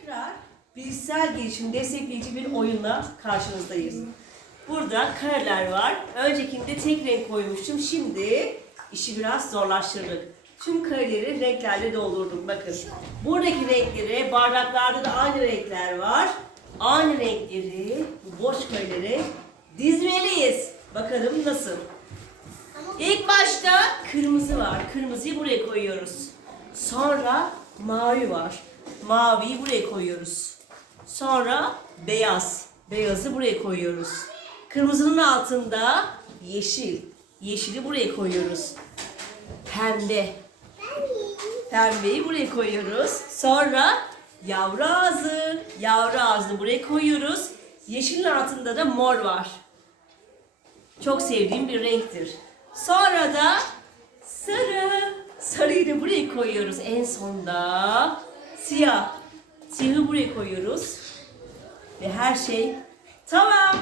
Tekrar bilişsel gelişim destekleyici bir oyunla karşınızdayız. Burada kareler var. Öncekinde tek renk koymuştum. Şimdi işi biraz zorlaştırdık. Tüm kareleri renklerle doldurdum. Bakın. Buradaki renkleri, bardaklarda da aynı renkler var. Aynı renkleri, boş kareleri dizmeliyiz. Bakalım nasıl? İlk başta kırmızı var. Kırmızıyı buraya koyuyoruz. Sonra mavi var. Maviyi buraya koyuyoruz. Sonra beyaz. Beyazı buraya koyuyoruz. Kırmızının altında yeşil. Yeşili buraya koyuyoruz. Pembe. Pembeyi buraya koyuyoruz. Sonra yavru ağzı. Yavru ağzını buraya koyuyoruz. Yeşilin altında da mor var. Çok sevdiğim bir renktir. Sonra da sarı. Sarıyı da buraya koyuyoruz. En sonda siyah. Siyahı buraya koyuyoruz. Ve her şey tamam.